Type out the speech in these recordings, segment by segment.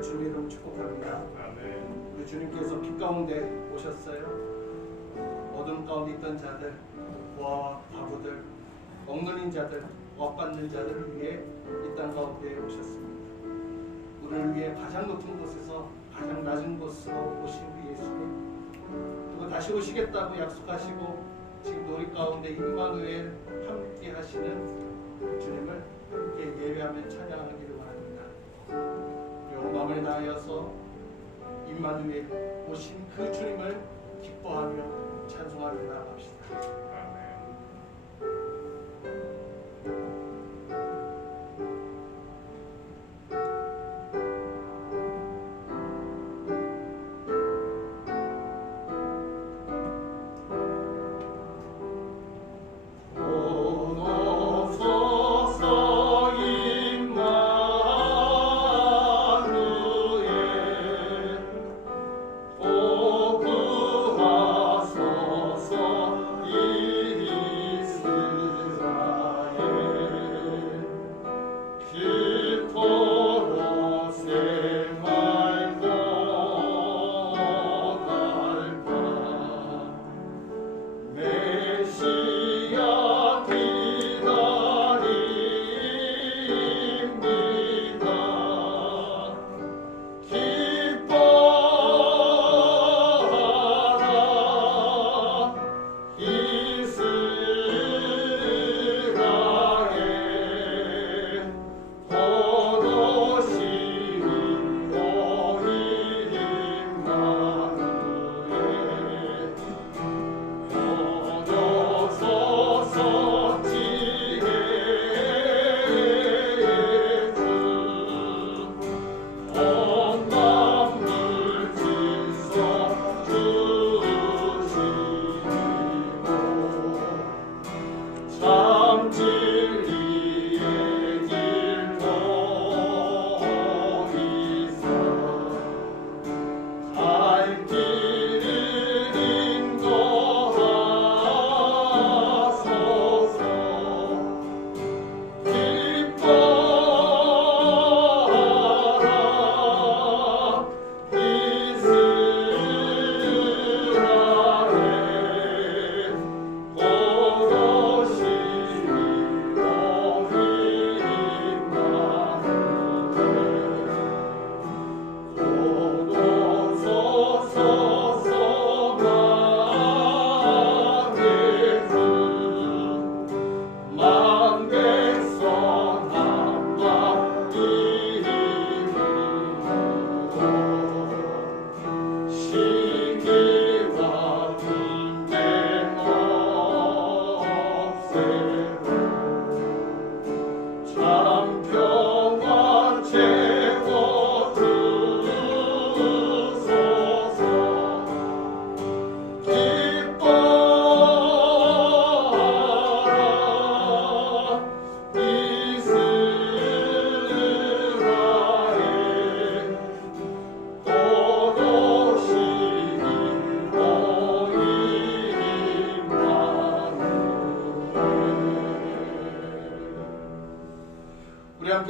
것을 주님 이름 축복합니다. 우리 주님께서 빛 가운데 오셨어요. 어둠 가운데 있던 자들, 고아와 과부들, 억눌린 자들, 억받는 자들을 위해 이 땅 가운데 오셨습니다. 우리를 위해 가장 높은 곳에서 가장 낮은 곳으로 오신 우리 예수님, 그리고 다시 오시겠다고 약속하시고 지금도 우리 가운데 임마누엘 함께 하시는 주님을 함께 예배하며 찬양하기를 원합니다. 온 마음을 다하여서 임마누엘 오신 그 주님을 기뻐하며 찬송하며 나아갑시다.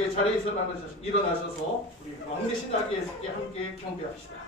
함께 자리에서 일어나셔서 우리 왕래 신학에 함께 경배합시다.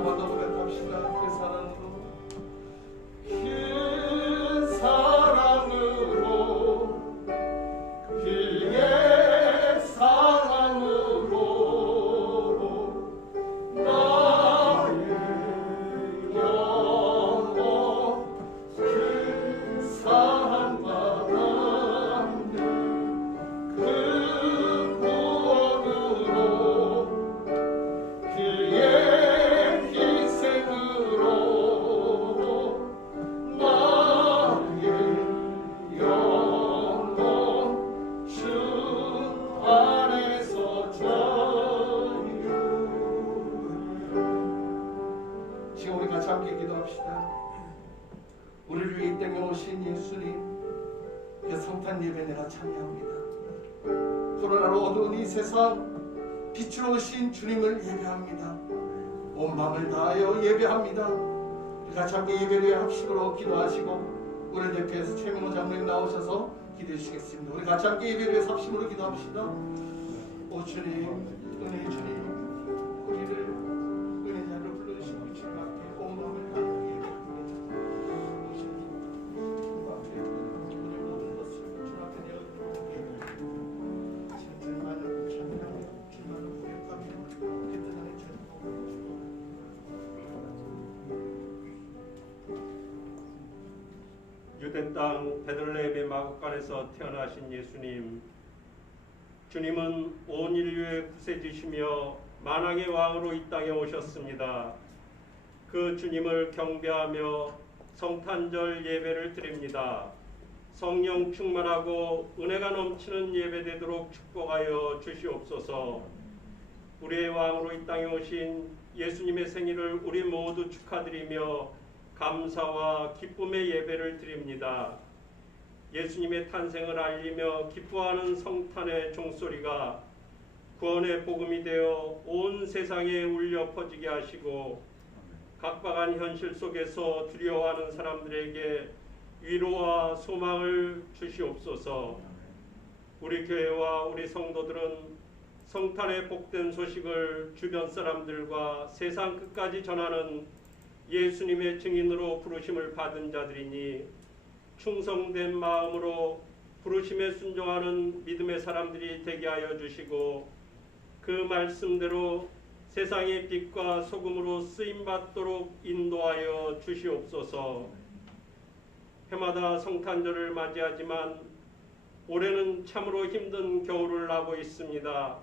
한 번 더 고백합시다. 그 사랑으로, 그 사랑으로, 그의 사랑으로 나의 영혼 그 사랑받았네. 그 구원으로 그의 희생으로 나의 영혼 주 안에서 자유해. 지금 우리 같이 함께 기도합시다. 우리를 위해 이 땅에 오신 예수님, 그 성탄 예배 내가 참여합니다. 코로나로 어두운 이 세상 빛으로 오신 주님을 예배합니다. 온 마음을 다하여 예배합니다. 우리 같이 함께 예배를 위해 합식으로 기도하시고 우리 대표에서 최민호 장로님 나오셔서 기도해 주시겠습니다. 우리 같이 함께 예배를 위해 합식으로 기도합시다. 오 주님, 은혜의 주님, 우리를 은혜자로 불러주시고 주님 앞에 온 마음을 다하여 예배합니다. 오 주님, 주 앞에 오늘 모든 것을 주 앞에 내어드리고 예배합니다. 주님만을 찬양하며 주님만을 고백하며 깨끗하게 찬양하고 유대 땅 베들레헴의 마구간에서 태어나신 예수님, 주님은 온 인류의 구세주시며 만왕의 왕으로 이 땅에 오셨습니다. 그 주님을 경배하며 성탄절 예배를 드립니다. 성령 충만하고 은혜가 넘치는 예배되도록 축복하여 주시옵소서. 우리의 왕으로 이 땅에 오신 예수님의 생일을 우리 모두 축하드리며 감사와 기쁨의 예배를 드립니다. 예수님의 탄생을 알리며 기뻐하는 성탄의 종소리가 구원의 복음이 되어 온 세상에 울려 퍼지게 하시고 각박한 현실 속에서 두려워하는 사람들에게 위로와 소망을 주시옵소서. 우리 교회와 우리 성도들은 성탄의 복된 소식을 주변 사람들과 세상 끝까지 전하는 예수님의 증인으로 부르심을 받은 자들이니 충성된 마음으로 부르심에 순종하는 믿음의 사람들이 되게 하여 주시고 그 말씀대로 세상의 빛과 소금으로 쓰임받도록 인도하여 주시옵소서. 해마다 성탄절을 맞이하지만 올해는 참으로 힘든 겨울을 나고 있습니다.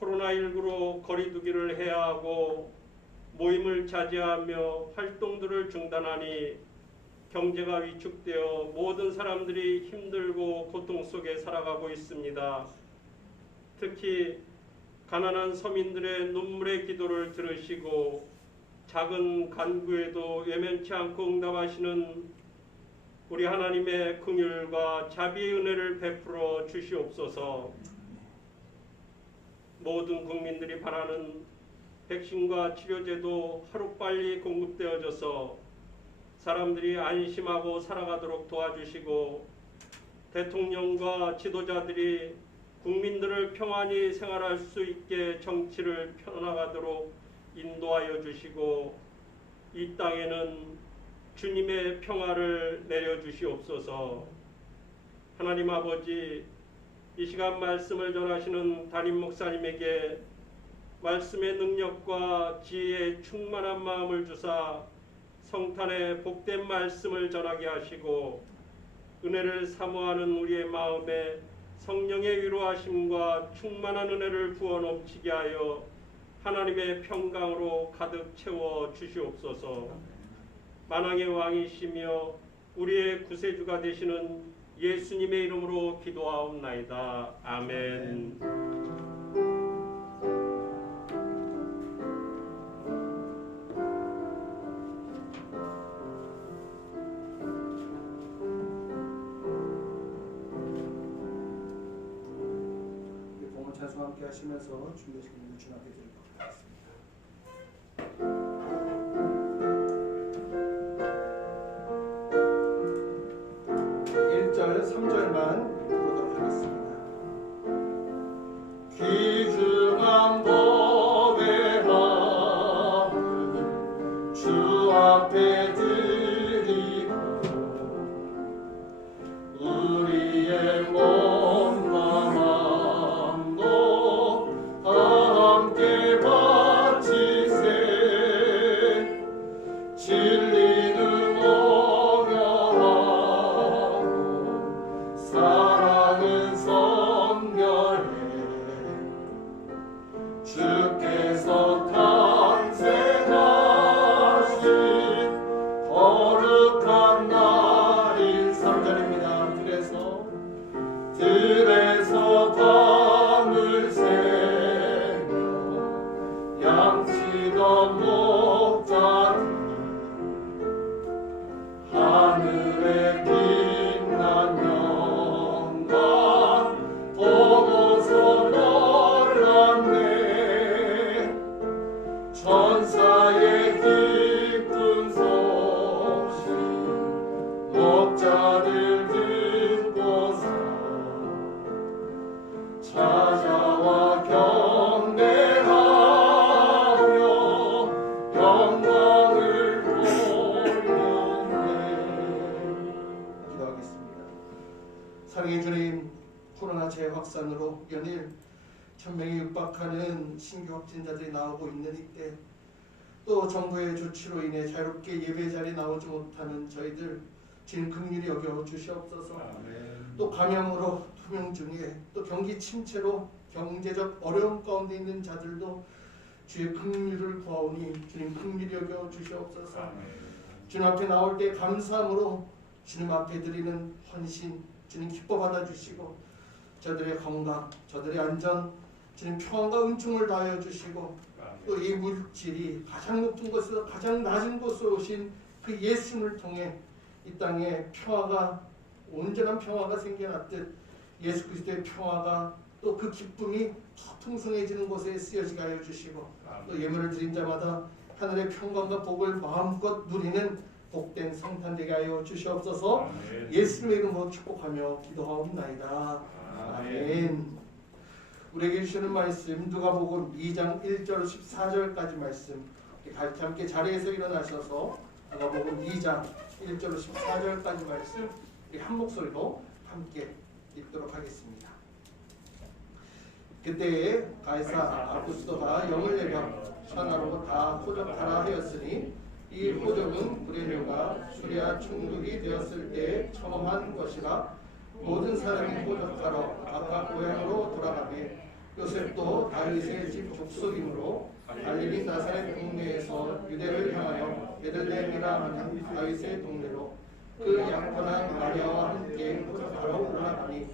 코로나19로 거리두기를 해야 하고 모임을 자제하며 활동들을 중단하니 경제가 위축되어 모든 사람들이 힘들고 고통 속에 살아가고 있습니다. 특히 가난한 서민들의 눈물의 기도를 들으시고 작은 간구에도 외면치 않고 응답하시는 우리 하나님의 긍휼과 자비의 은혜를 베풀어 주시옵소서. 모든 국민들이 바라는 백신과 치료제도 하루빨리 공급되어져서 사람들이 안심하고 살아가도록 도와주시고 대통령과 지도자들이 국민들을 평안히 생활할 수 있게 정치를 펴나가도록 인도하여 주시고 이 땅에는 주님의 평화를 내려주시옵소서. 하나님 아버지, 이 시간 말씀을 전하시는 담임 목사님에게 말씀의 능력과 지혜에 충만한 마음을 주사 성탄의 복된 말씀을 전하게 하시고 은혜를 사모하는 우리의 마음에 성령의 위로하심과 충만한 은혜를 부어 넘치게 하여 하나님의 평강으로 가득 채워 주시옵소서. 만왕의 왕이시며 우리의 구세주가 되시는 예수님의 이름으로 기도하옵나이다. 아멘. 찬송 함께 하시면서 준비하시는 주님 앞에 드리도록 하겠습니다. 1절, 3절만 부르도록 하겠습니다. 귀중한 법의 하늘 바치던 목자들 하늘에 빛난 영광 보고서 놀랐네. 천사의 기쁜 소식 목자들 듣고서 찾아와 경배하며 영광을 돌렸네. 기도하겠습니다. 사랑의 주님, 코로나 재확산으로 연일 1000명이 육박하는 신규 확진자들이 나오고 있는 이때, 또 정부의 조치로 인해 자유롭게 예배 자리에 나오지 못하는 저희들 주님 긍휼히 여겨 주시옵소서. 아멘. 또 감염으로 투명 중에 또 경기 침체로 경제적 어려움 가운데 있는 자들도 주의 긍휼을 구하오니 주님 긍휼히 여겨 주시옵소서. 아멘. 주님 앞에 나올 때 감사함으로 주님 앞에 드리는 헌신 주님 기뻐 받아주시고, 저들의 건강, 저들의 안전 주님 평안과 은총을 다하여 주시고, 또 이 물질이 가장 높은 곳에서 가장 낮은 곳으로 오신 그 예수님을 통해 이 땅에 평화가, 온전한 평화가 생겨났듯 예수 그리스도의 평화가 또 그 기쁨이 더 풍성해지는 곳에 쓰여지게 하여 주시고, 또 예물을 드린 자마다 하늘의 평강과 복을 마음껏 누리는 복된 성탄 되게 하여 주시옵소서. 아멘. 예수님의 이름으로 축복하며 기도하옵나이다. 아멘. 우리에게 주시는 말씀 누가복음 2장 1절 14절까지 말씀 같이 함께 자리에서 일어나셔서 누가복음 2장 1절 14절까지 말씀 우리 한 목소리로 함께 읽도록 하겠습니다. 그때에 가이사 아구스도가 영을 내려 천하로 다 호적하라 하였으니 이 호적은 구레뇨가 수레와 총독이 되었을 때 청한 것이라. 모든 사람이 호적하러 각각 고향으로 돌아가매 요셉도 다윗의 집 족속이므로 갈릴리 나사렛 동네에서 유대를 향하여 베들레헴이라 하는 다윗의 동네로 그 약혼한 마리아와 함께 호적하러 올라가니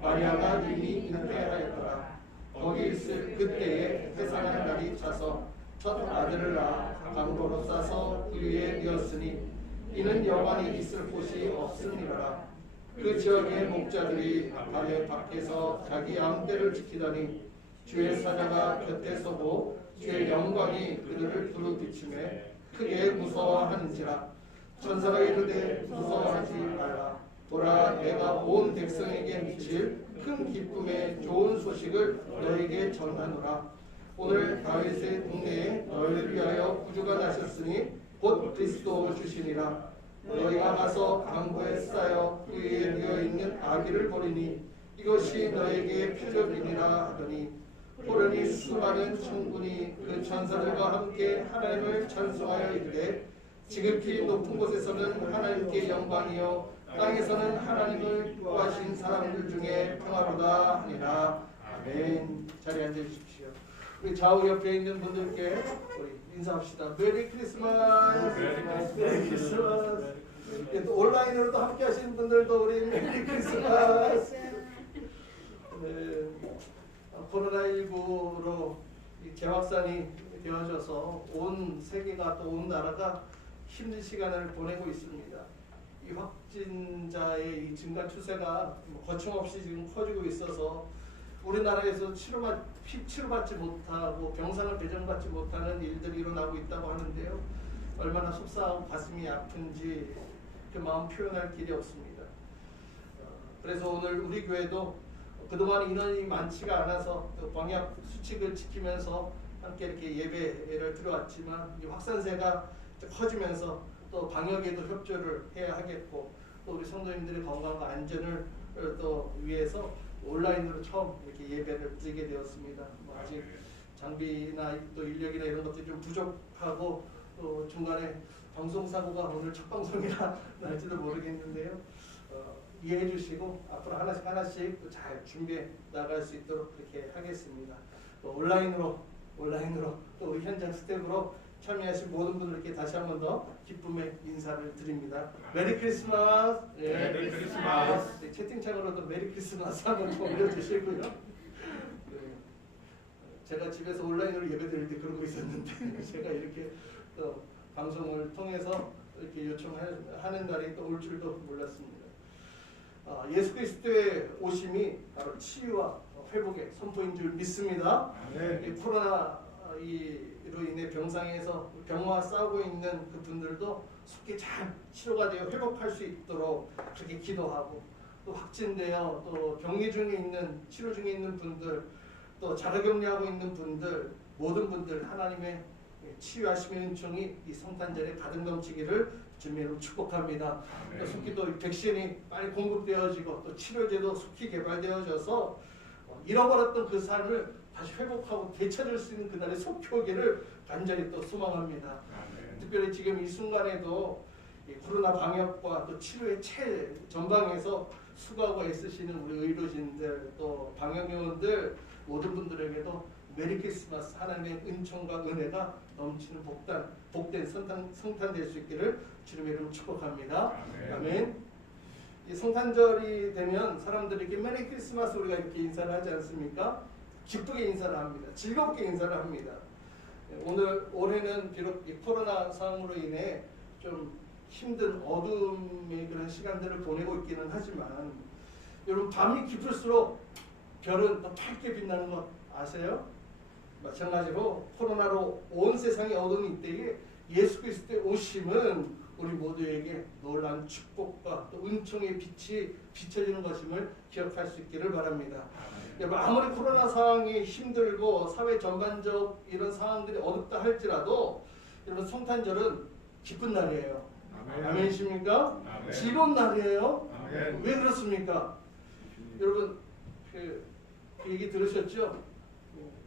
마리아가 이미 잉태하였더라. 거기 있을 그때에 회상할 날이 차서 첫 아들을 낳아 강보로 싸서 그 위에 뉘었으니 이는 여관이 있을 곳이 없음이라. 그 지역의 목자들이 밤에 밖에서 자기 양떼를 지키더니 주의 사자가 곁에 서고 주의 영광이 그들을 두루 비추매 크게 무서워하는지라. 천사가 이르되 무서워하지 말라. 보라, 내가 온 백성에게 미칠 큰 기쁨의 좋은 소식을 너에게 전하노라. 오늘 다윗의 동네에 너희를 위하여 구주가 나셨으니 곧 그리스도 주시니라. 너희가 가서 강보에 쌓여 그 위에 누워있는 아기를 보리니 이것이 너에게 표적이니라 하더니, 보르니 수많은 천군이 그 천사들과 함께 하나님을 찬송하여 이르되 지극히 높은 곳에서는 하나님께 영광이요 땅에서는 하나님을 구하신 사람들 중에 평화로다 하니라. 아멘. 자리에 앉아주십시오. 우리 좌우 옆에 있는 분들께 우리 인사합시다. 메리 크리스마스. 메리 크리스마스. 또 온라인으로도 함께 하시는 분들도 우리 메리 크리스마스. 네. 코로나19로 재확산이 되어져서 온 세계가 또 온 나라가 힘든 시간을 보내고 있습니다. 이 확진자의 이 증가 추세가 거침없이 지금 커지고 있어서 우리나라에서 치료받지 못하고 병상을 배정받지 못하는 일들이 일어나고 있다고 하는데요. 얼마나 속상하고 가슴이 아픈지 그 마음 표현할 길이 없습니다. 그래서 오늘 우리 교회도 그동안 인원이 많지가 않아서 방역 수칙을 지키면서 함께 이렇게 예배를 드려왔지만 이 확산세가 커지면서 또 방역에도 협조를 해야 하겠고, 또 우리 성도님들의 건강과 안전을 또 위해서 온라인으로 처음 이렇게 예배를 드리게 되었습니다. 아직 장비나 또 인력이나 이런 것들이 좀 부족하고 또 중간에 방송 사고가 오늘 첫 방송이라 날지도 모르겠는데요. 이해해 주시고 앞으로 하나씩 잘 준비해 나갈 수 있도록 그렇게 하겠습니다. 또 온라인으로 또 우리 현장 스텝으로 참여하신 모든 분들께 다시 한 번 더 기쁨의 인사를 드립니다. 메리 크리스마스. 네, 메리 크리스마스. 네, 채팅창으로도 메리 크리스마스 한번 좀 올려주시고요. 네. 제가 집에서 온라인으로 예배드릴 때 그러고 있었는데 제가 이렇게 또 방송을 통해서 이렇게 요청하는 날이 또 올 줄도 몰랐습니다. 예수 그리스도의 오심이 바로 치유와 회복의 선포인 줄 믿습니다. 이 코로나로 인해 병상에서 병마와 싸우고 있는 그 분들도 속히 잘 치료가 되어 회복할 수 있도록 그렇게 기도하고, 또 확진되어 또 격리 중에 있는, 치료 중에 있는 분들, 또 자가격리하고 있는 분들, 모든 분들 하나님의 치유하심의 은총이 이 성탄절에 가득 넘치기를 주님으로 축복합니다. 또 속히 또 백신이 빨리 공급되어지고 또 치료제도 속히 개발되어져서 잃어버렸던 그 삶을 다시 회복하고 되찾을 수 있는 그날의 속히 오기를 간절히 또 소망합니다. 특별히 지금 이 순간에도 이 코로나 방역과 또 치료의 최전방에서 수고하고 애쓰시는 우리 의료진들, 또 방역요원들 모든 분들에게도 메리 크리스마스, 하나님의 은총과 은혜가 넘치는 복된 성탄 될 수 있기를 주님의 이름으로 축복합니다. 아멘. 이 성탄절이 되면 사람들에게 메리 크리스마스 우리가 이렇게 인사를 하지 않습니까? 기쁘게 인사를 합니다. 즐겁게 인사를 합니다. 올해는 비록 이 코로나 상황으로 인해 좀 힘든 어둠의 그런 시간들을 보내고 있기는 하지만, 여러분 밤이 깊을수록 별은 더 밝게 빛나는 거 아세요? 마찬가지로 코로나로 온 세상에 어둠이 있때에 예수 그리스도의 오심은 우리 모두에게 놀라운 축복과 또 은총의 빛이 비춰지는 것임을 기억할 수 있기를 바랍니다. 여러분 아무리 코로나 상황이 힘들고 사회 전반적 이런 상황들이 어둡다 할지라도 여러분 성탄절은 기쁜 날이에요. 아멘이십니까? 즐거운 날이에요. 왜 그렇습니까? 여러분 그 얘기 들으셨죠?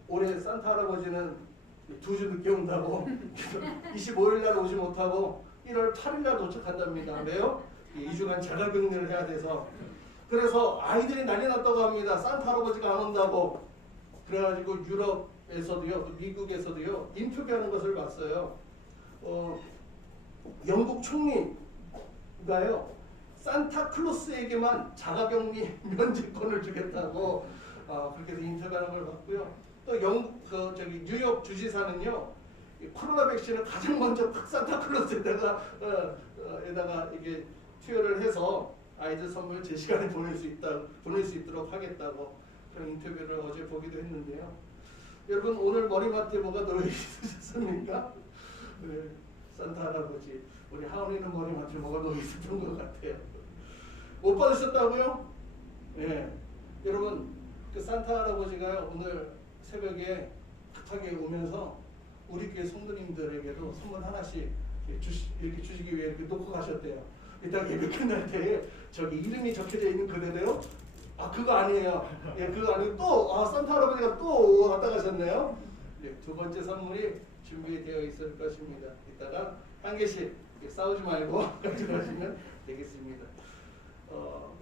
올해 산타 할아버지는 2주 늦게 온다고 25일 날 오지 못하고 1월 8일 날 도착한답니다. 왜요? 2주간 자가격리를 해야 돼서. 그래서 아이들이 난리 났다고 합니다. 산타 할아버지가 안 온다고. 그래가지고 유럽에서도요, 미국에서도요 인터뷰하는 것을 봤어요. 영국 총리가요 산타클로스에게만 자가격리 면제권을 주겠다고 그렇게 해서 인터뷰하는 걸 봤고요. 또 뉴욕 주지사는요 코로나 백신을 가장 먼저 산타클로스에다가 이게 투여를 해서 아이들 선물 제 시간에 보낼 수 있도록 하겠다고 그런 인터뷰를 어제 보기도 했는데요. 여러분 오늘 머리맡에 뭐가 놓여 있으셨습니까? 네, 산타 할아버지, 우리 하원이는 머리맡에 뭐가 놓여 있었던 것 같아요. 못 받으셨다고요? 네, 여러분 그 산타 할아버지가 오늘 새벽에 급하게 오면서 우리 교회 성도님들에게도 선물 하나씩 이렇게 주시기 위해 이렇게 놓고 가셨대요. 이따 예배 끝날 때 저기 이름이 적혀져 있는 그대로요. 그거 아니에요. 예, 그거 아니고 또 산타 할아버지가 또 왔다 가셨네요. 예, 두 번째 선물이 준비되어 있을 것입니다. 이따가 한 개씩 싸우지 말고 가져가시면 되겠습니다.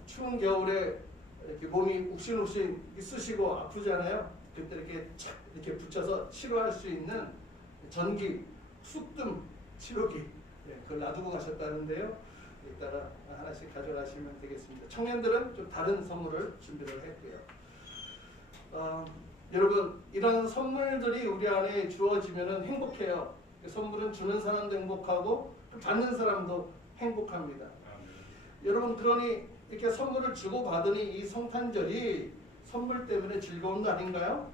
추운 겨울에 이렇게 몸이 욱신욱신 쑤시고 아프잖아요. 그때 이렇게 붙여서 치료할 수 있는 전기 쑥뜸 치료기, 그걸 놔두고 가셨다는데요. 이따가 하나씩 가져가시면 되겠습니다. 청년들은 좀 다른 선물을 준비를 했고요. 여러분 이런 선물들이 우리 안에 주어지면 행복해요. 선물은 주는 사람도 행복하고 받는 사람도 행복합니다. 여러분 그러니 이렇게 선물을 주고 받으니 이 성탄절이 선물 때문에 즐거운 날인가요?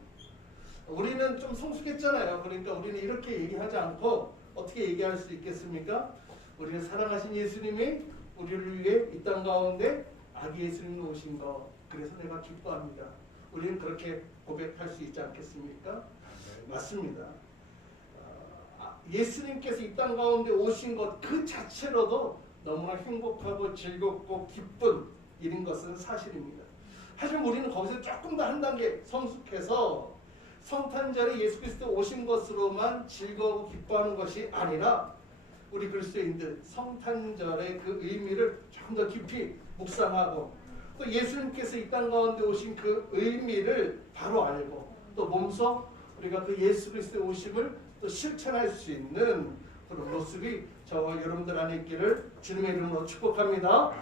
우리는 좀 성숙했잖아요. 그러니까 우리는 이렇게 얘기하지 않고 어떻게 얘기할 수 있겠습니까? 우리는 사랑하신 예수님이 우리를 위해 이 땅 가운데 아기 예수님이 오신 것, 그래서 내가 기뻐합니다. 우리는 그렇게 고백할 수 있지 않겠습니까? 맞습니다. 예수님께서 이 땅 가운데 오신 것 그 자체로도 너무나 행복하고 즐겁고 기쁜 일인 것은 사실입니다. 하지만 우리는 거기서 조금 더 한 단계 성숙해서 성탄절에 예수 그리스도 오신 것으로만 즐거워 기뻐하는 것이 아니라 우리 그리스도인들 성탄절의 그 의미를 조금 더 깊이 묵상하고 또 예수님께서 이 땅 가운데 오신 그 의미를 바로 알고 또 몸소 우리가 그 예수 그리스도의 오심을 또 실천할 수 있는 그런 모습이 저와 여러분들 안에 있기를 주님의 이름으로 축복합니다.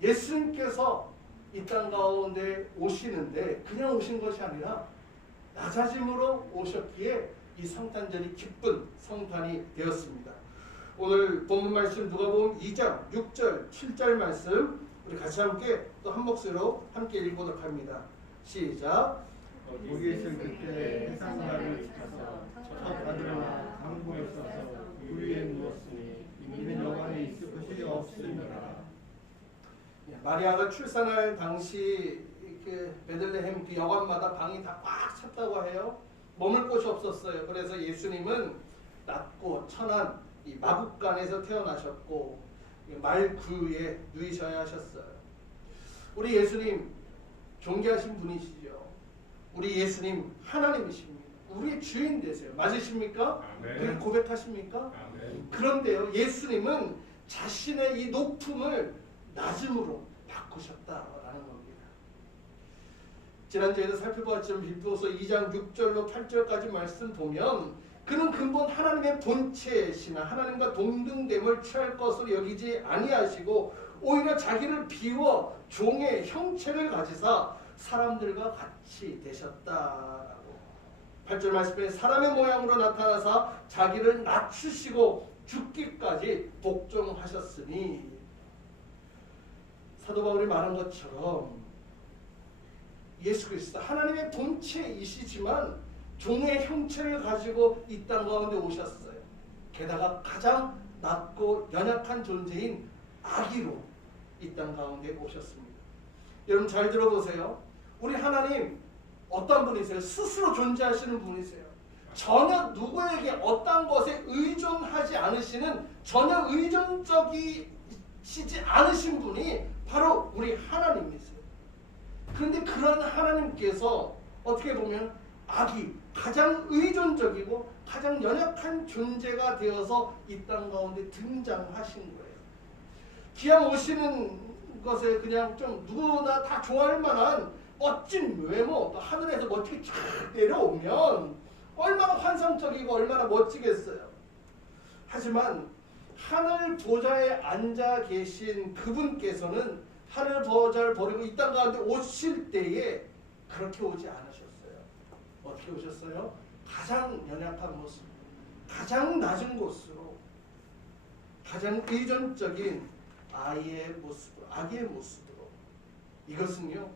예수님께서 이 땅 가운데 오시는데 그냥 오신 것이 아니라 낮아짐으로 오셨기에 이 성탄절이 기쁜 성탄이 되었습니다. 오늘 본문 말씀 누가복음 2장 6절 7절 말씀 우리 같이 함께 또 한 목소리로 함께 읽어보도록 합니다. 시작. 거기 있을 그때 해산가를 지켜서 첫 아들을 강보에 써서 위에 누웠으니 이는 여관에 있을 곳이 없으니라. 마리아가 출산할 당시 그 베들레헴 그 여관마다 방이 다 꽉 찼다고 해요. 머물 곳이 없었어요. 그래서 예수님은 낮고 천한 이 마국간에서 태어나셨고 말구유에 누이셔야 하셨어요. 우리 예수님 존귀하신 분이시죠. 우리 예수님 하나님이십니다. 우리의 주인 되세요. 맞으십니까? 아멘. 고백하십니까? 아멘. 그런데요, 예수님은 자신의 이 높음을 낮음으로 바꾸셨다라는 겁니다. 지난주에도 살펴보았지만 빌립보서 2장 6절로 8절까지 말씀 보면 그는 근본 하나님의 본체시나 하나님과 동등됨을 취할 것으로 여기지 아니하시고 오히려 자기를 비워 종의 형체를 가지사 사람들과 같이 되셨다라고. 8절 말씀에 사람의 모양으로 나타나사 자기를 낮추시고 죽기까지 복종하셨으니, 사도 바울이 말한 것처럼 예수 그리스도 하나님의 본체이시지만 종의 형체를 가지고 이 땅 가운데 오셨어요. 게다가 가장 낮고 연약한 존재인 아기로 이 땅 가운데 오셨습니다. 여러분 잘 들어보세요. 우리 하나님 어떤 분이세요? 스스로 존재하시는 분이세요. 전혀 누구에게 어떤 것에 의존하지 않으시는, 전혀 의존적이시지 않으신 분이 바로 우리 하나님이세요. 그런데 그런 하나님께서 어떻게 보면 아기, 가장 의존적이고 가장 연약한 존재가 되어서 이 땅 가운데 등장하신 거예요. 기왕 오시는 것에 그냥 좀 누구나 다 좋아할 만한 멋진 외모, 또 하늘에서 멋지게 쫙 내려오면 얼마나 환상적이고 얼마나 멋지겠어요. 하지만 하늘 보좌에 앉아 계신 그분께서는 하늘 보좌를 버리고 이 땅 가운데 오실 때에 그렇게 오지 않으셨어요. 어떻게 오셨어요? 가장 연약한 모습, 가장 낮은 곳으로, 가장 의존적인 아이의 모습으로, 아기의 모습으로. 이것은요,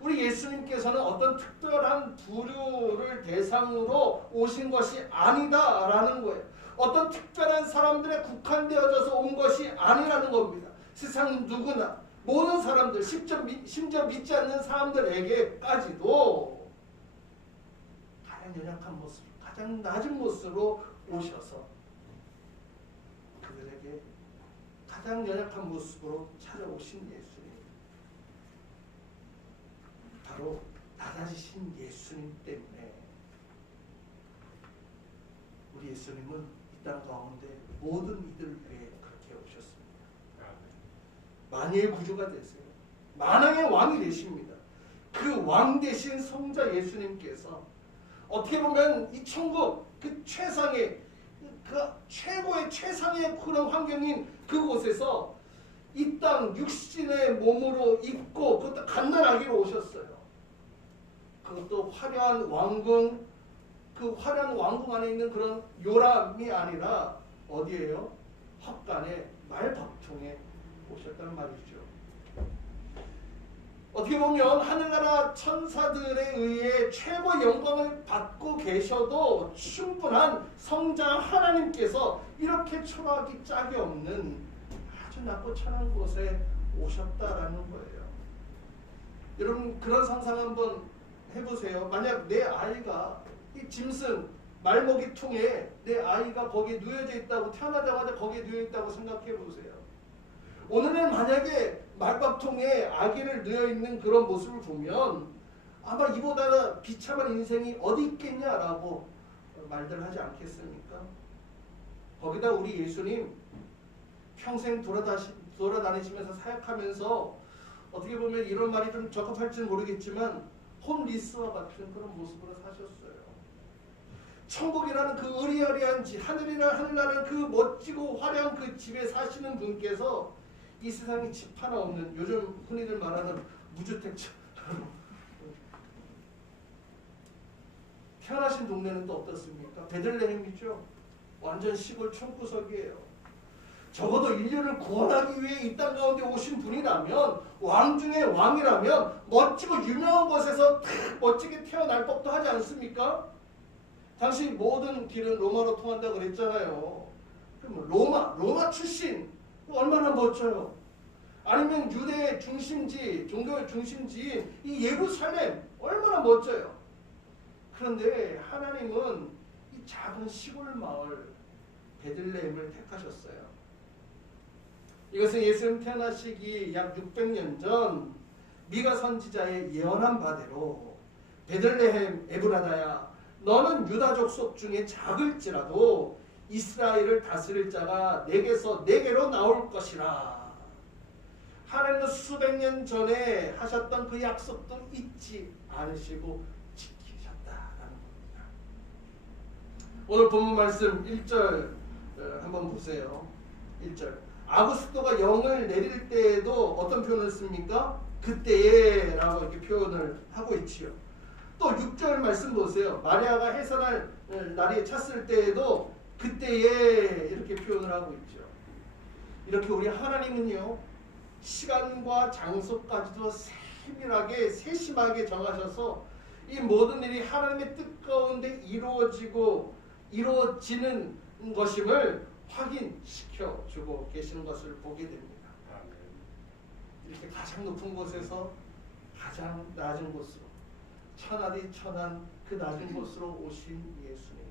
우리 예수님께서는 어떤 특별한 부류를 대상으로 오신 것이 아니다라는 거예요. 어떤 특별한 사람들에 국한되어져서 온 것이 아니라는 겁니다. 세상 누구나, 모든 사람들, 심지어 믿지 않는 사람들에게까지도 가장 연약한 모습, 가장 낮은 모습으로 오셔서 그들에게 가장 연약한 모습으로 찾아오신 예수님, 바로 낮아지신 예수님 때문에 우리 예수님은 이 땅 가운데 모든 이들 위해 그렇게 오셨습니다. 만유의 구주가 되세요. 만왕의 왕이 되십니다. 그 왕 되신 성자 예수님께서 어떻게 보면 이 천국 그 최상의, 그 최고의 최상의 그런 환경인 그곳에서 이 땅 육신의 몸으로 입고 그것도 갓난아기로 오셨어요. 그것도 화려한 왕궁, 그 화려한 왕궁 안에 있는 그런 요람이 아니라 어디예요? 헛간에 말박통에 오셨단 말이죠. 어떻게 보면 하늘나라 천사들에 의해 최고 영광을 받고 계셔도 충분한 성자 하나님께서 이렇게 초라하기 짝이 없는 아주 낮고 천한 곳에 오셨다라는 거예요. 여러분 그런 상상 한번 해보세요. 만약 내 아이가 이 짐승 말먹이 통에 내 아이가 거기에 누워져 있다고, 태어나자마자 거기에 누워 있다고 생각해 보세요. 오늘은 만약에 말밥통에 아기를 누워 있는 그런 모습을 보면 아마 이보다 비참한 인생이 어디 있겠냐라고 말들 하지 않겠습니까? 거기다 우리 예수님 평생 돌아다니시면서 사역하면서 어떻게 보면 이런 말이 좀 적합할지는 모르겠지만 홈리스와 같은 그런 모습으로 사셨어요. 천국이라는 그 의리의리한 집, 하늘이라는 그 멋지고 화려한 그 집에 사시는 분께서 이 세상에 집 하나 없는, 요즘 흔히들 말하는 무주택처럼 태어나신 동네는 또 어떻습니까? 베들레헴이죠. 완전 시골 촌구석이에요. 적어도 인류를 구원하기 위해 이 땅 가운데 오신 분이라면, 왕 중에 왕이라면 멋지고 유명한 곳에서 멋지게 태어날 법도 하지 않습니까? 당시 모든 길은 로마로 통한다고 그랬잖아요. 그럼 로마 출신 얼마나 멋져요. 아니면 유대의 중심지, 종교의 중심지인 이 예루살렘 얼마나 멋져요. 그런데 하나님은 이 작은 시골 마을 베들레헴을 택하셨어요. 이것은 예수님 태어나시기 약 600년 전 미가 선지자의 예언한 바대로 베들레헴 에브라다야 너는 유다 족속 중에 작을지라도 이스라엘을 다스릴 자가 내게로 나올 것이라. 하나님은 수백 년 전에 하셨던 그 약속도 잊지 않으시고 지키셨다라는 겁니다. 오늘 본문 말씀 1절 한번 보세요. 1절. 아구스토가 영을 내릴 때에도 어떤 표현을 씁니까? 그때에 라고 이렇게 표현을 하고 있지요. 또 6절 말씀 보세요. 마리아가 해산할 날이 찼을 때에도 그때에 이렇게 표현을 하고 있죠. 이렇게 우리 하나님은요, 시간과 장소까지도 세밀하게 세심하게 정하셔서 이 모든 일이 하나님의 뜻 가운데 이루어지는 것임을 확인시켜 주고 계시는 것을 보게 됩니다. 이렇게 가장 높은 곳에서 가장 낮은 곳으로, 천하디 천한 그 낮은 곳으로 오신 예수님.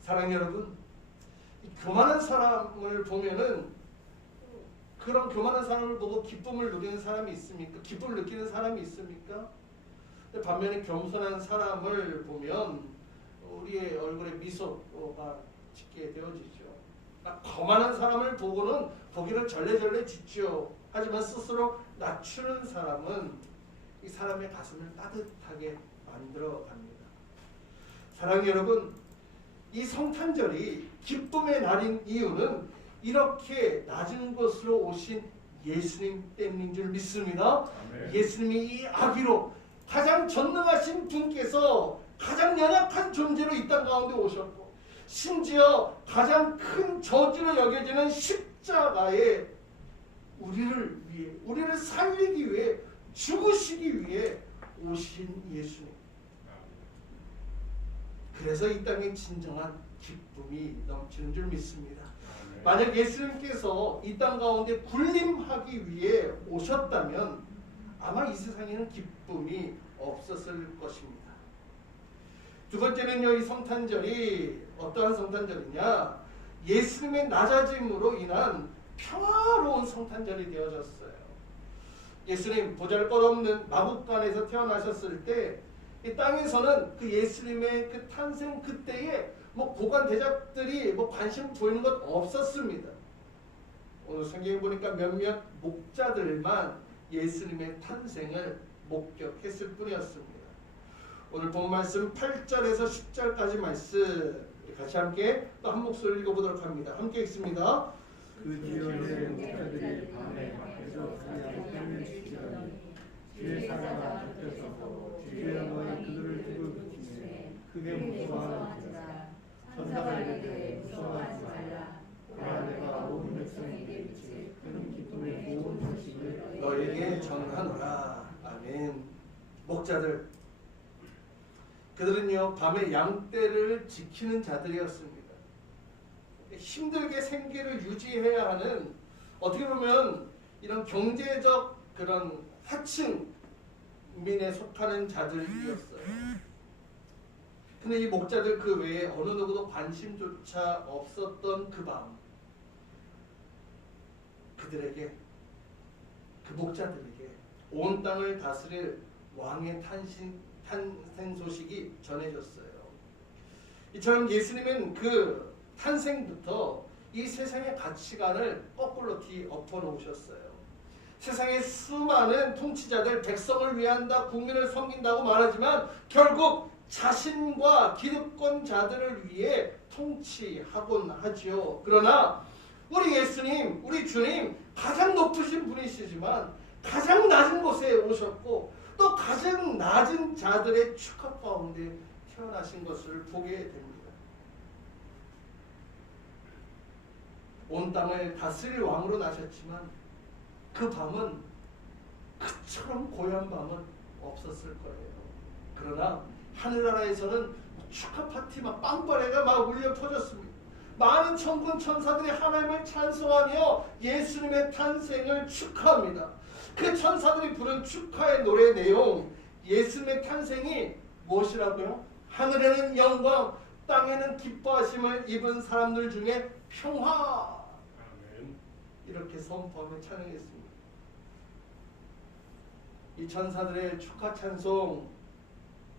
사랑하는 여러분, 교만한 사람을 보면은 그런 교만한 사람을 보고 기쁨을 누리는 사람이 있습니까? 기쁨을 느끼는 사람이 있습니까? 반면에 겸손한 사람을 보면 우리의 얼굴에 미소가 짓게 되어지죠. 거만한 사람을 보고는 보기는 절레절레 짓죠. 하지만 스스로 낮추는 사람은 이 사람의 가슴을 따뜻하게 만들어 갑니다. 사랑하는 여러분, 이 성탄절이 기쁨의 날인 이유는 이렇게 낮은 곳으로 오신 예수님 때문인 줄 믿습니다. 아멘. 예수님이 이 아기로 가장 전능하신 분께서 가장 연약한 존재로 이 땅 가운데 오셨고, 심지어 가장 큰 저주로 여겨지는 십자가에 우리를 살리기 위해, 죽으시기 위해 오신 예수님. 그래서 이 땅에 진정한 기쁨이 넘치는 줄 믿습니다. 만약 예수님께서 이 땅 가운데 군림하기 위해 오셨다면 아마 이 세상에는 기쁨이 없었을 것입니다. 두 번째는요, 이 성탄절이 어떠한 성탄절이냐? 예수님의 낮아짐으로 인한 평화로운 성탄절이 되어졌어요. 예수님 보잘것없는 마국간에서 태어나셨을 때 이 땅에서는 그 예수님의 그 탄생 그때에 고관 대작들이 관심 보이는 것 없었습니다. 오늘 성경에 보니까 몇몇 목자들만 예수님의 탄생을 목격했을 뿐이었습니다. 오늘 본 말씀 8절에서 10절까지 말씀 같이 함께 또 한 목소리 읽어보도록 합니다. 함께 읽습니다. 그 지역의 목자들이 밤에 밖에서 사냥을 때문에 지키더니 주의 사자가 잡혀서 주의 영광이 그들을 뒤돌리시매 크게 무서워하는지라. 천사가 이르되 무서워하지 말라. 보라 내가 온 백성에게 미칠 큰 기쁨의 좋은 소식을 너에게 전하노라. 아멘. 목자들, 그들은요 밤에 양떼를 지키는 자들이었습니다. 힘들게 생계를 유지해야 하는, 어떻게 보면 이런 경제적 그런 하층민에 속하는 자들이었어요. 근데 이 목자들 그 외에 어느 누구도 관심조차 없었던 그 밤, 그들에게, 그 목자들에게 온 땅을 다스릴 왕의 탄생 소식이 전해졌어요. 이처럼 예수님은 그 탄생부터 이 세상의 가치관을 거꾸로 뒤엎어 놓으셨어요. 세상의 수많은 통치자들 백성을 위한다, 국민을 섬긴다고 말하지만 결국 자신과 기득권자들을 위해 통치하곤 하지요. 그러나 우리 예수님, 우리 주님 가장 높으신 분이시지만 가장 낮은 곳에 오셨고 또 가장 낮은 자들의 축하 가운데 태어나신 것을 보게 됩니다. 온 땅을 다스릴 왕으로 나셨지만 그 밤은 그처럼 고요한 밤은 없었을 거예요. 그러나 하늘나라에서는 축하 파티 막 빵빠레가 막 울려 퍼졌습니다. 많은 천군 천사들이 하나님을 찬송하며 예수님의 탄생을 축하합니다. 그 천사들이 부른 축하의 노래 내용, 예수님의 탄생이 무엇이라고요? 하늘에는 영광, 땅에는 기뻐하심을 입은 사람들 중에 평화. 아멘. 이렇게 선포하며 찬양했습니다. 이 천사들의 축하 찬송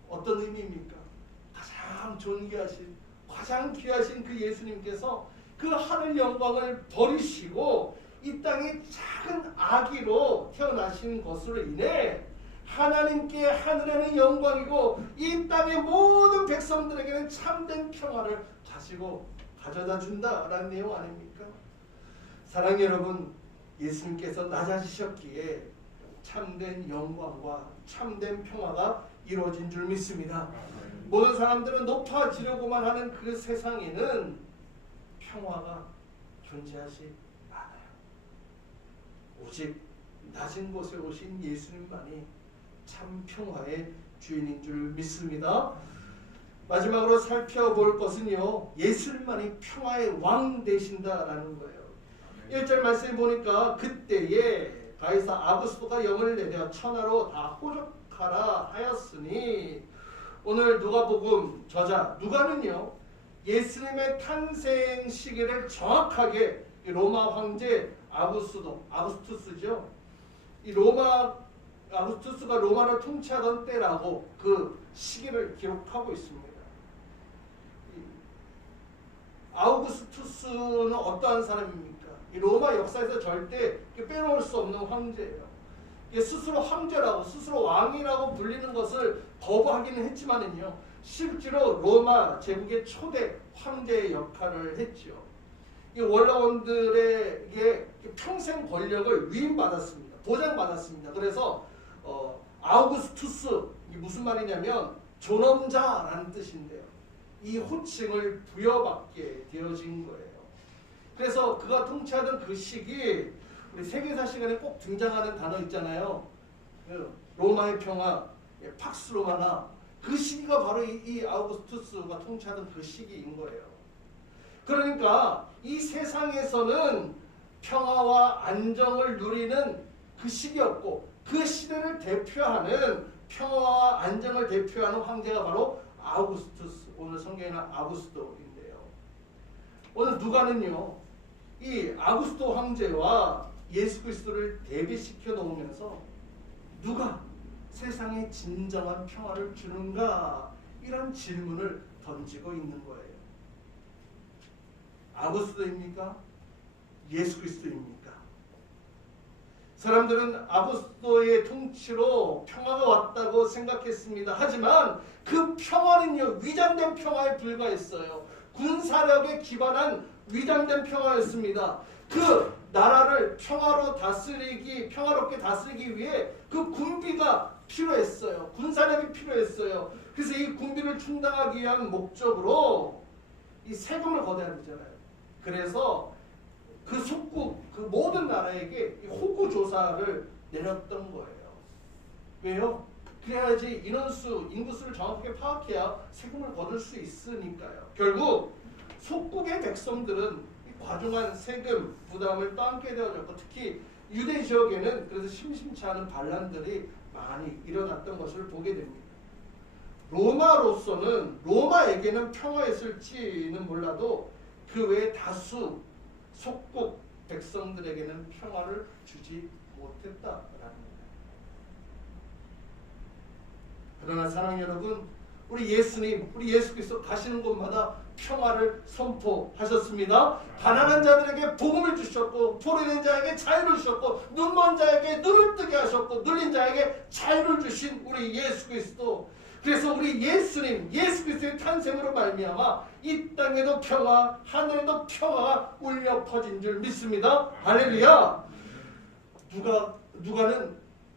어떤 의미입니까? 가장 존귀하신, 가장 귀하신 그 예수님께서 그 하늘 영광을 버리시고 이 땅에 작은 아기로 태어나신 것으로 인해 하나님께 하늘에는 영광이고 이 땅의 모든 백성들에게는 참된 평화를 가지고 가져다 준다라는 내용 아닙니까? 사랑하는 여러분, 예수님께서 낮아지셨기에 참된 영광과 참된 평화가 이루어진 줄 믿습니다. 모든 사람들은 높아지려고만 하는 그 세상에는 평화가 존재하지 않아요. 오직 낮은 곳에 오신 예수님만이 참 평화의 주인인 줄 믿습니다. 마지막으로 살펴볼 것은요, 예수님만이 평화의 왕 되신다라는 거예요. 1절 말씀에 보니까 그때에 가이사 아구스토가 영을 내려 천하로 다 호적하라 하였으니, 오늘 누가복음 저자 누가는요 예수님의 탄생 시기를 정확하게 로마 황제 아구스투스죠. 이 아구스투스가 로마를 통치하던 때라고 그 시기를 기록하고 있습니다. 아우구스투스는 어떠한 사람입니까? 이 로마 역사에서 절대 빼놓을 수 없는 황제예요. 스스로 황제라고, 스스로 왕이라고 불리는 것을 거부하기는 했지만은요, 실제로 로마 제국의 초대 황제의 역할을 했죠. 이 원로원들에게 평생 권력을 위임받았습니다. 보장받았습니다. 그래서 아우구스투스, 이게 무슨 말이냐면 존엄자라는 뜻인데요. 이 호칭을 부여받게 되어진 거예요. 그래서 그가 통치하던 그 시기, 우리 세계사 시간에 꼭 등장하는 단어 있잖아요. 로마의 평화, 팍스 로마나, 그 시기가 바로 이 아우구스투스가 통치하던 그 시기인 거예요. 그러니까 이 세상에서는 평화와 안정을 누리는 그 시기였고, 그 시대를 대표하는 평화와 안정을 대표하는 황제가 바로 아우구스투스, 오늘 성경에는 아구스토인데요. 오늘 누가는요 이 아구스토 황제와 예수 그리스도를 대비시켜 놓으면서 누가 세상에 진정한 평화를 주는가, 이런 질문을 던지고 있는 거예요. 아구스토입니까? 예수 그리스도입니까? 사람들은 아구스토의 통치로 평화가 왔다고 생각했습니다. 하지만 그 평화는요 위장된 평화에 불과했어요. 군사력에 기반한 위장된 평화였습니다. 그 나라를 평화롭게 다스리기 위해 그 군비가 필요했어요. 군사력이 필요했어요. 그래서 이 군비를 충당하기 위한 목적으로 이 세금을 거둬야 되잖아요. 그래서 그 속국, 그 모든 나라에게 호구 조사를 내렸던 거예요. 왜요? 그래야지 인구수를 정확하게 파악해야 세금을 거둘 수 있으니까요. 결국 속국의 백성들은 과중한 세금 부담을 떠안게 되어졌고, 특히 유대 지역에는 그래서 심심치 않은 반란들이 많이 일어났던 것을 보게 됩니다. 로마에게는 평화였을지는 몰라도 그 외에 다수 속국 백성들에게는 평화를 주지 못했다라는 거예요. 그러나 사랑하는 여러분, 우리 예수 그리스도 가시는 곳마다 평화를 선포하셨습니다. 가난한 자들에게 복음을 주셨고, 포로된 자에게 자유를 주셨고, 눈먼 자에게 눈을 뜨게 하셨고, 눌린 자에게 자유를 주신 우리 예수 그리스도. 그래서 우리 예수 그리스도의 탄생으로 말미암아 이 땅에도 평화, 하늘에도 평화가 울려 퍼진 줄 믿습니다. 할렐루야. 누가는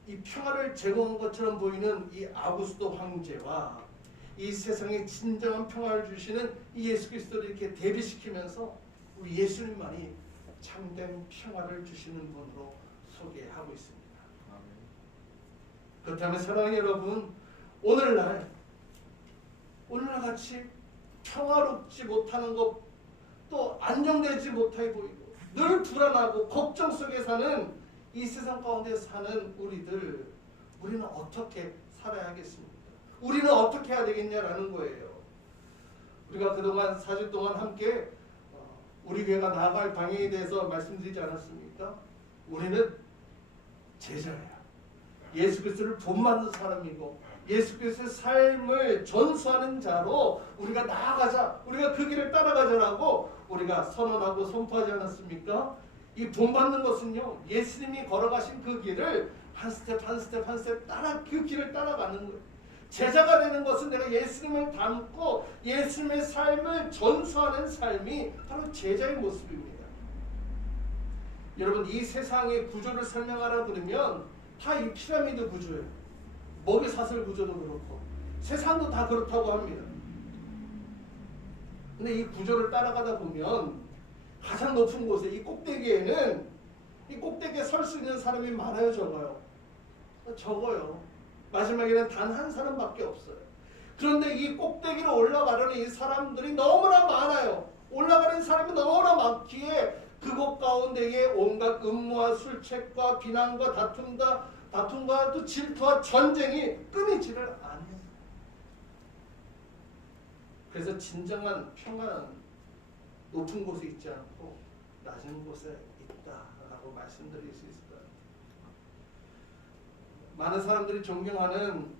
이 평화를 제공한 것처럼 보이는 이 아구스도 황제와 이 세상에 진정한 평화를 주시는 이 예수 그리스도를 이렇게 대비시키면서 우리 예수님만이 참된 평화를 주시는 분으로 소개하고 있습니다. 그렇다면 사랑하는 여러분, 오늘날 같이 평화롭지 못하는 것, 또 안정되지 못해 보이고 늘 불안하고 걱정 속에 사는 이 세상 가운데 사는 우리는 어떻게 살아야겠습니까? 우리는 어떻게 해야 되겠냐라는 거예요. 우리가 그동안 4주 동안 함께 우리 교회가 나아갈 방향에 대해서 말씀드리지 않았습니까? 우리는 제자예요. 예수 그리스도를 본받는 사람이고 예수 그리스도의 삶을 전수하는 자로 우리가 나아가자, 우리가 그 길을 따라가자라고 우리가 선언하고 선포하지 않았습니까? 이 본받는 것은요, 예수님이 걸어가신 그 길을 한 스텝 한 스텝 한 스텝 따라 그 길을 따라가는 거예요. 제자가 되는 것은 내가 예수님을 닮고 예수님의 삶을 전수하는 삶이 바로 제자의 모습입니다. 여러분, 이 세상의 구조를 설명하라 그러면 다 이 피라미드 구조예요. 먹이사슬 구조도 그렇고 세상도 다 그렇다고 합니다. 근데 이 구조를 따라가다 보면 가장 높은 곳에 이 꼭대기에 설 수 있는 사람이 많아요, 적어요? 적어요. 마지막에는 단 한 사람밖에 없어요. 그런데 이 꼭대기로 올라가려는 이 사람들이 너무나 많아요. 올라가는 사람이 너무나 많기에 그곳 가운데에 온갖 음모와 술책과 비난과 다툼과 또 질투와 전쟁이 끊이지를 않아요. 그래서 진정한 평화는 높은 곳에 있지 않고 낮은 곳에 있다라고 말씀드릴 수 있을 것 같아요. 많은 사람들이 존경하는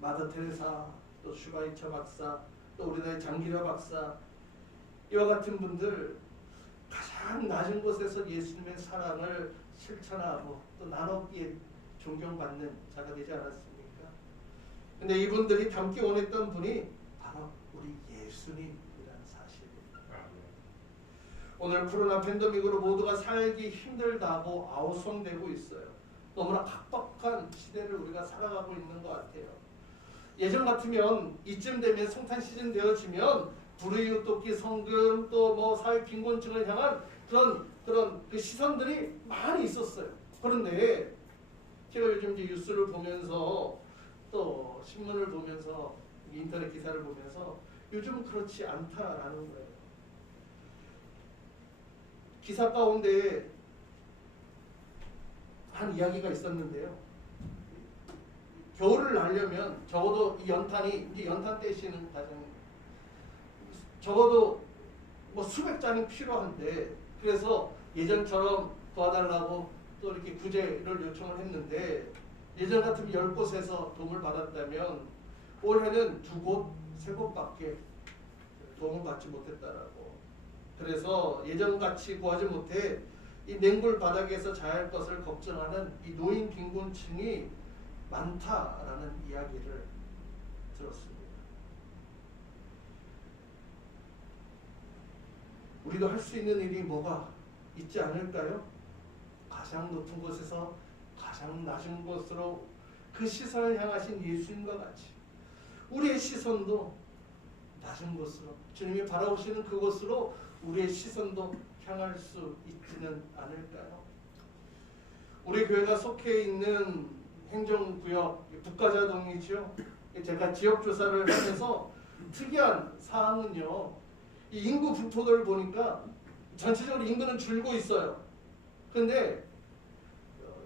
마더 테레사, 또 슈바이처 박사, 또 우리나라의 장기려 박사, 이와 같은 분들 가장 낮은 곳에서 예수님의 사랑을 실천하고 또 나눴기에 존경받는 자가 되지 않았습니까? 근데 이분들이 닮기 원했던 분이 바로 우리 예수님이라는 사실입니다. 오늘 코로나 팬데믹으로 모두가 살기 힘들다고 아우성되고 있어요. 너무나 각박한 시대를 우리가 살아가고 있는 것 같아요. 예전 같으면 이쯤 되면 성탄 시즌 되어지면 불의유 돕기 성금 또 사회 빈곤층을 향한 그런 그 시선들이 많이 있었어요. 그런데 제가 요즘 이제 뉴스를 보면서 또 신문을 보면서 인터넷 기사를 보면서 요즘은 그렇지 않다라는 거예요. 기사 가운데 한 이야기가 있었는데요. 겨울을 나려면 적어도 이 연탄이 이제 연탄 떼시는 과정입니다. 적어도 수백 장이 필요한데 그래서 예전처럼 도와달라고 또 이렇게 구제를 요청을 했는데 예전 같으면 10곳에서 도움을 받았다면 올해는 2곳, 3곳밖에 도움을 받지 못했다라고. 그래서 예전같이 구하지 못해 이 냉골 바닥에서 자할 것을 걱정하는 이 노인 빈곤층이 많다라는 이야기를 들었습니다. 우리도 할 수 있는 일이 뭐가 있지 않을까요? 가장 높은 곳에서 가장 낮은 곳으로 그 시선을 향하신 예수님과 같이 우리의 시선도 낮은 곳으로 주님이 바라보시는 그곳으로 우리의 시선도 향할 수 있지는 않을까요? 우리 교회가 속해 있는 행정구역 북가자동이죠. 제가 지역조사를 하면서 특이한 사항은요. 이 인구 분포를 보니까 전체적으로 인구는 줄고 있어요. 그런데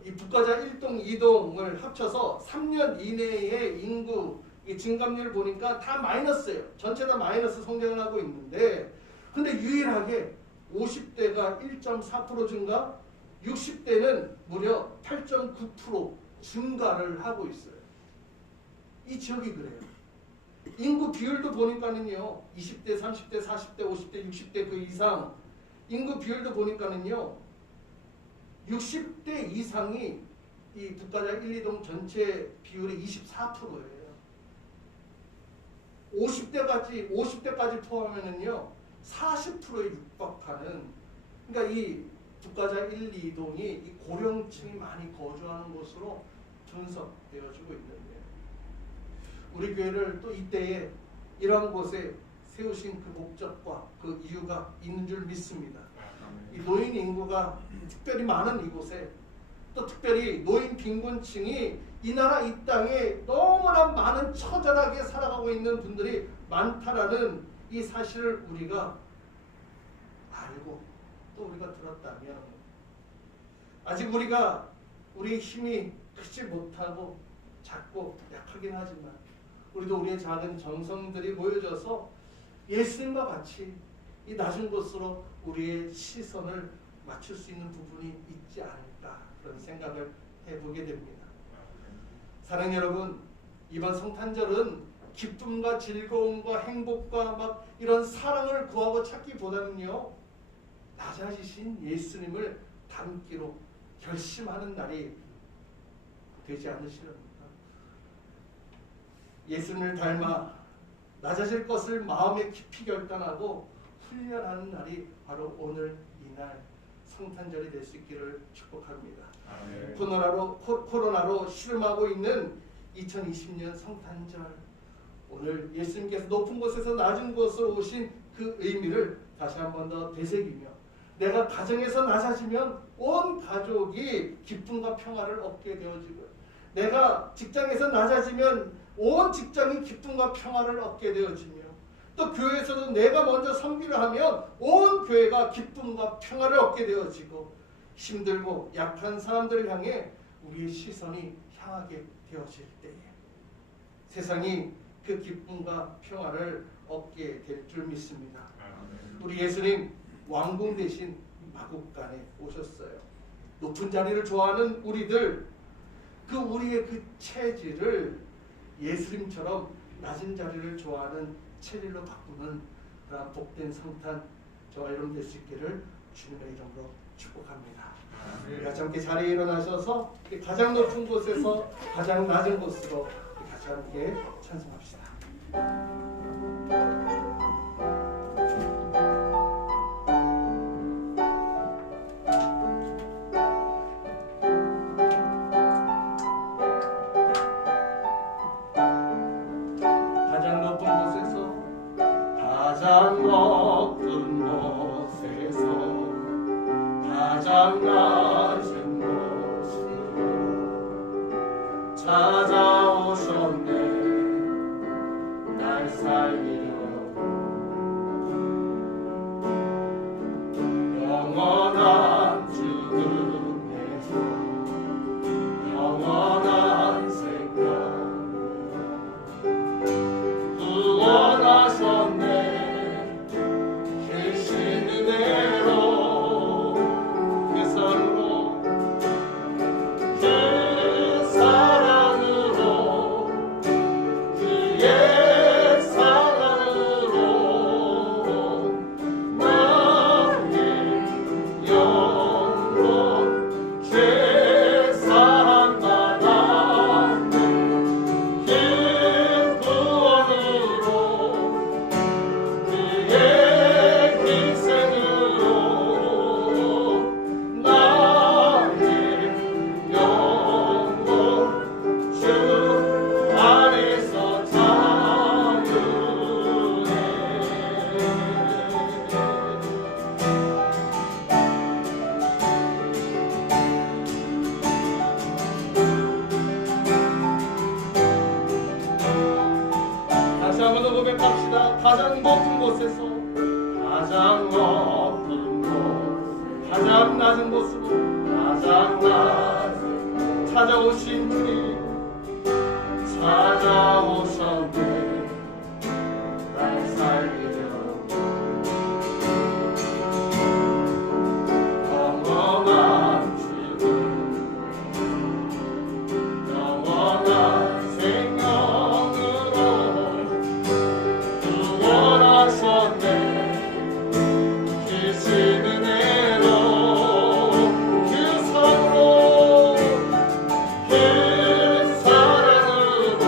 이 북가자 1동, 2동을 합쳐서 3년 이내의 인구 증감률을 보니까 다 마이너스예요. 전체 다 마이너스 성장을 하고 있는데 근데 유일하게 50대가 1.4% 증가, 60대는 무려 8.9% 증가를 하고 있어요. 이 지역이 그래요. 인구 비율도 보니까는요. 20대, 30대, 40대, 50대, 60대 그 이상 인구 비율도 보니까는요. 60대 이상이 이 북가자 1, 2동 전체 비율의 24%예요. 50대까지 포함하면은요. 40%에 육박하는, 그러니까 이 북가자 1, 2동이 이 고령층이 많이 거주하는 곳으로 존속되어지고 있는데 우리 교회를 또 이때에 이러한 곳에 세우신 그 목적과 그 이유가 있는 줄 믿습니다. 이 노인 인구가 특별히 많은 이곳에 또 특별히 노인 빈곤층이 이 나라 이 땅에 너무나 많은 처절하게 살아가고 있는 분들이 많다라는 이 사실을 우리가 알고 또 우리가 들었다면 아직 우리가 우리의 힘이 크지 못하고 작고 약하긴 하지만 우리도 우리의 작은 정성들이 모여져서 예수님과 같이 이 낮은 곳으로 우리의 시선을 맞출 수 있는 부분이 있지 않을까 그런 생각을 해보게 됩니다. 사랑하는 여러분, 이번 성탄절은 기쁨과 즐거움과 행복과 막 이런 사랑을 구하고 찾기보다는요 낮아지신 예수님을 닮기로 결심하는 날이 되지 않으시렵니까? 예수님을 닮아 낮아질 것을 마음에 깊이 결단하고 훈련하는 날이 바로 오늘 이날 성탄절이 될 수 있기를 축복합니다. 코로나로 씨름하고 있는 2020년 성탄절, 오늘 예수님께서 높은 곳에서 낮은 곳으로 오신 그 의미를 다시 한 번 더 되새기며 내가 가정에서 낮아지면 온 가족이 기쁨과 평화를 얻게 되어지고 내가 직장에서 낮아지면 온 직장이 기쁨과 평화를 얻게 되어지며 또 교회에서도 내가 먼저 섬기려 하면 온 교회가 기쁨과 평화를 얻게 되어지고 힘들고 약한 사람들을 향해 우리의 시선이 향하게 되어질 때에 세상이 그 기쁨과 평화를 얻게 될 줄 믿습니다. 우리 예수님 왕궁 대신 마국간에 오셨어요. 높은 자리를 좋아하는 우리들 우리의 그 체질을 예수님처럼 낮은 자리를 좋아하는 체질로 바꾸는 그런 복된 성탄 저와 여러분 될 수 있기를 주님의 이름으로 축복합니다. 우리 같이 함께 자리에 일어나셔서 가장 높은 곳에서 가장 낮은 곳으로 같이 함께 찬송합시다. 가장 높은 곳에서 가장 높은 곳에서 가장 낮은 곳으로 찾아오셨네 날 살리려 영원한 죽음에서 영원한 생명으로 구원하셨네 크신 은혜로 그 사랑으로 그 사랑으로 그의 사랑으로 나의 영혼 죄 사함받았네 그 구원으로 그의 희생으로 나의 영혼 주 안에서 자유해. 다시 한 번 더 고백합시다. 가장 높은 곳에서 가장 높은 곳 가장 낮은 곳으로 가장 낮은 찾아오신 주님 찾아오셨네 날 살리려 영원한 죽음 영원한 생명으로 구원하셨네 크신 은혜로 그 성으로 그 사랑으로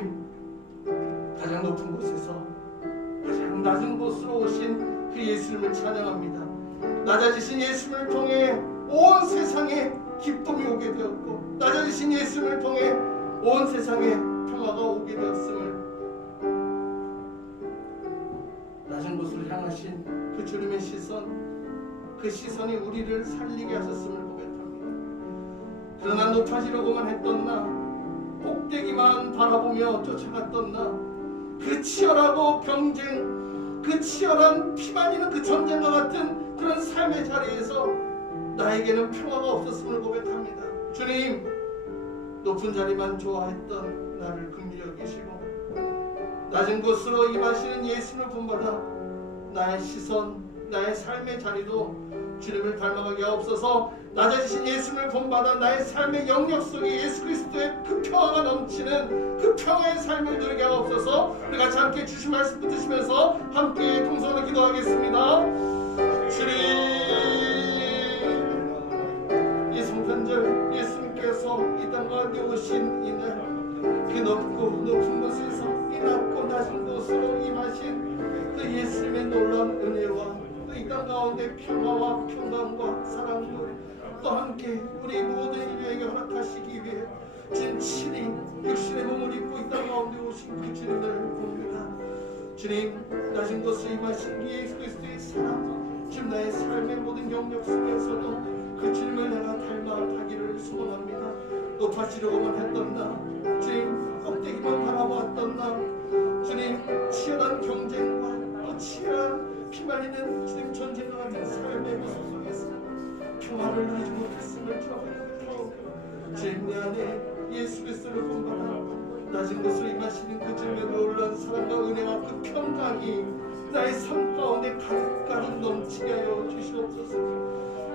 주님, 가장 높은 곳에서 가장 낮은 곳으로 오신 그 예수님을 찬양합니다. 낮아지신 예수님을 통해 온 세상에 기쁨이 오게 되었고, 낮아지신 예수님을 통해 온 세상에 평화가 오게 되었음을, 낮은 곳으로 향하신 그 주님의 시선, 그 시선이 우리를 살리게 하셨음을 고백합니다. 그러나 높아지려고만 했던 나, 꼭대기만 바라보며 쫓아갔던 나, 그 치열하고 경쟁, 그 치열한 피 말리는 그 전쟁과 같은 그런 삶의 자리에서 나에게는 평화가 없었음을 고백합니다. 주님, 높은 자리만 좋아했던 나를 긍휼히 여기시고 낮은 곳으로 임하시는 예수님을 본받아 나의 시선, 나의 삶의 자리도 주님을 닮아가게 하옵소서. 낮아지신 예수님을 본받아 나의 삶의 영역 속에 예수 그리스도의 그 평화가 넘치는 그 평화의 삶을 누리게 하옵소서. 우리 같이 함께 주신 말씀 붙드시면서 함께 통성으로 기도하겠습니다. 주님, 이 성탄절 예수님께서 이 땅 가운데 오신 이날, 그 높고 높은 곳에서 이 낮고 낮은 곳으로 임하신 그 예수님의 놀라운 은혜와 이 땅 가운데 평화와 평강과 사랑도 또 함께 우리 모든 인류에게 허락하시기 위해 주님 친히 육신의 몸을 입고 이 땅 가운데 오신 그 주님을 봅니다. 주님, 낮은 곳에 임하신 예수 그리스도의 사랑, 주님 나의 삶의 모든 영역 속에서도 그 주님을 내가 닮아가기를 소원합니다. 높아지려고만 했던 나, 주님 꼭대기만 바라보았던 나, 주님 치열한 경쟁과 또 치열한 피말리는 주님 전쟁과 같은 삶의 모습 속에서 평화를 누리지 못했음을 기억하고, 주님 내 안에 예수 그리스도를 본받아 낮은 곳으로 임하시는 그 주님의 놀라운 사랑과 은혜와 그 평강이 나의 삶 가운데 가득가득 넘치게 하여 주시옵소서.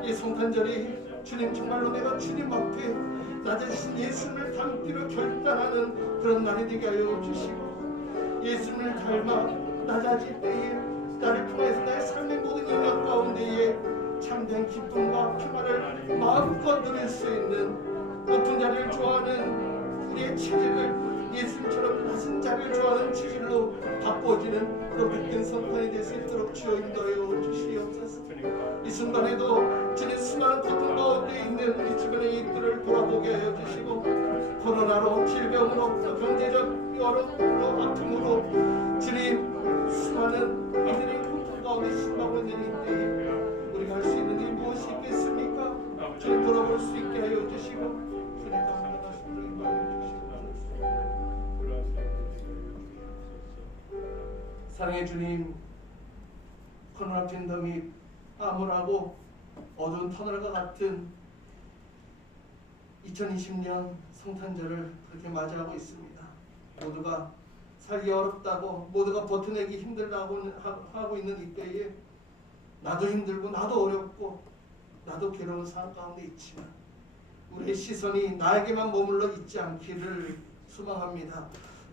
이 성탄절이 주님 정말로 내가 주님 앞에 낮아지신 예수님을 닮기로 결단하는 그런 날이 되게 하여 주시고, 예수님을 닮아 낮아질 때에 나를 통해서 나의 삶의 모든 영역 가운데에 참된 기쁨과 평화를 마음껏 누릴 수 있는 높은 자리를 좋아하는 우리의 체질을 예수님처럼 낮은 자리를 좋아하는 체질로 바꿔지는 그런 복된 성탄이 될 수 있도록 주여 인도하여 주시옵소서. 이 순간에도 주님 수많은 고통 가운데 있는 우리 주변의 이들을 돌아보게 하여 주시고, 코로나로, 질병으로, 또 경제적 여러모로 아픔으로 주님 수많은 이들의 고통 가운데 신방하고 있는 이때에 우리가 할 수 있는 일이 무엇이 있겠습니까? 주님 돌아볼 수 있게 하여 주시고, 주님 감사의 말씀을 인도하여 주시옵소서. 사랑의 주님, 코로나 팬데믹 암울하고 어두운 터널과 같은 2020년 성탄절을 그렇게 맞이하고 있습니다. 모두가 살기 어렵다고, 모두가 버텨내기 힘들다고 하고 있는 이때에 나도 힘들고 나도 어렵고 나도 괴로운 상황 가운데 있지만 우리의 시선이 나에게만 머물러 있지 않기를 소망합니다.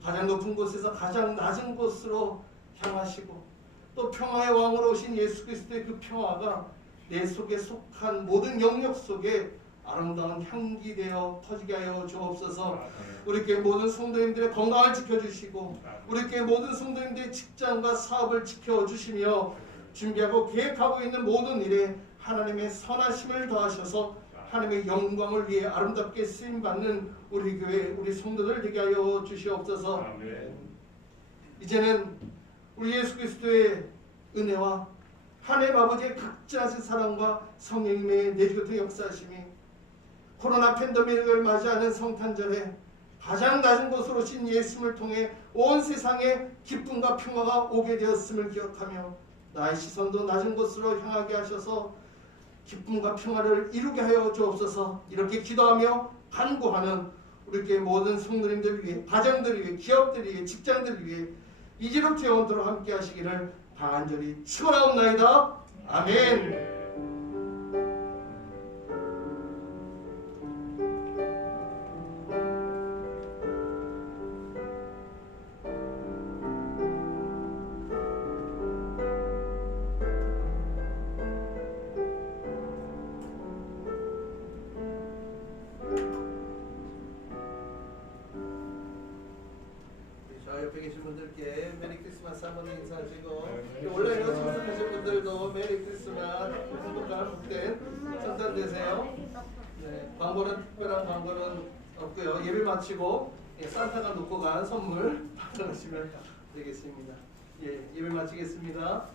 가장 높은 곳에서 가장 낮은 곳으로 향하시고, 또 평화의 왕으로 오신 예수 그리스도의 그 평화가 내 속에 속한 모든 영역 속에 아름다운 향기 되어 터지게 하여 주옵소서. 우리 교회 모든 성도님들의 건강을 지켜주시고, 우리 교회 모든 성도님들의 직장과 사업을 지켜주시며, 준비하고 계획하고 있는 모든 일에 하나님의 선하심을 더하셔서 하나님의 영광을 위해 아름답게 쓰임받는 우리 교회, 우리 성도들 되게 하여 주시옵소서. 아멘. 이제는 우리 예수 그리스도의 은혜와 하나님 아버지의 극진하신 사랑과 성령님의 내주교통 역사하심이 코로나 팬데믹을 맞이하는 성탄절에 가장 낮은 곳으로 오신 예수님을 통해 온 세상에 기쁨과 평화가 오게 되었음을 기억하며 나의 시선도 낮은 곳으로 향하게 하셔서 기쁨과 평화를 이루게 하여 주옵소서. 이렇게 기도하며 간구하는 우리 교회 모든 성도님들 위해, 가정들 위해, 기업들 위해, 직장들 위해 이제로부터 영원토록 함께 하시기를 간절히 축원하옵나이다. 아멘. 자, 옆에 계신 분들께 메리 크리스마스 한번 인사하시고 온라인으로 참석하신 분들도 메리 크리스마스 행복한 복된 성탄 되세요. 네, 광고는 특별한 광고는 없고요. 예배 마치고 산타가 놓고 간 선물 받아가시면 되겠습니다. 예, 예배 마치겠습니다.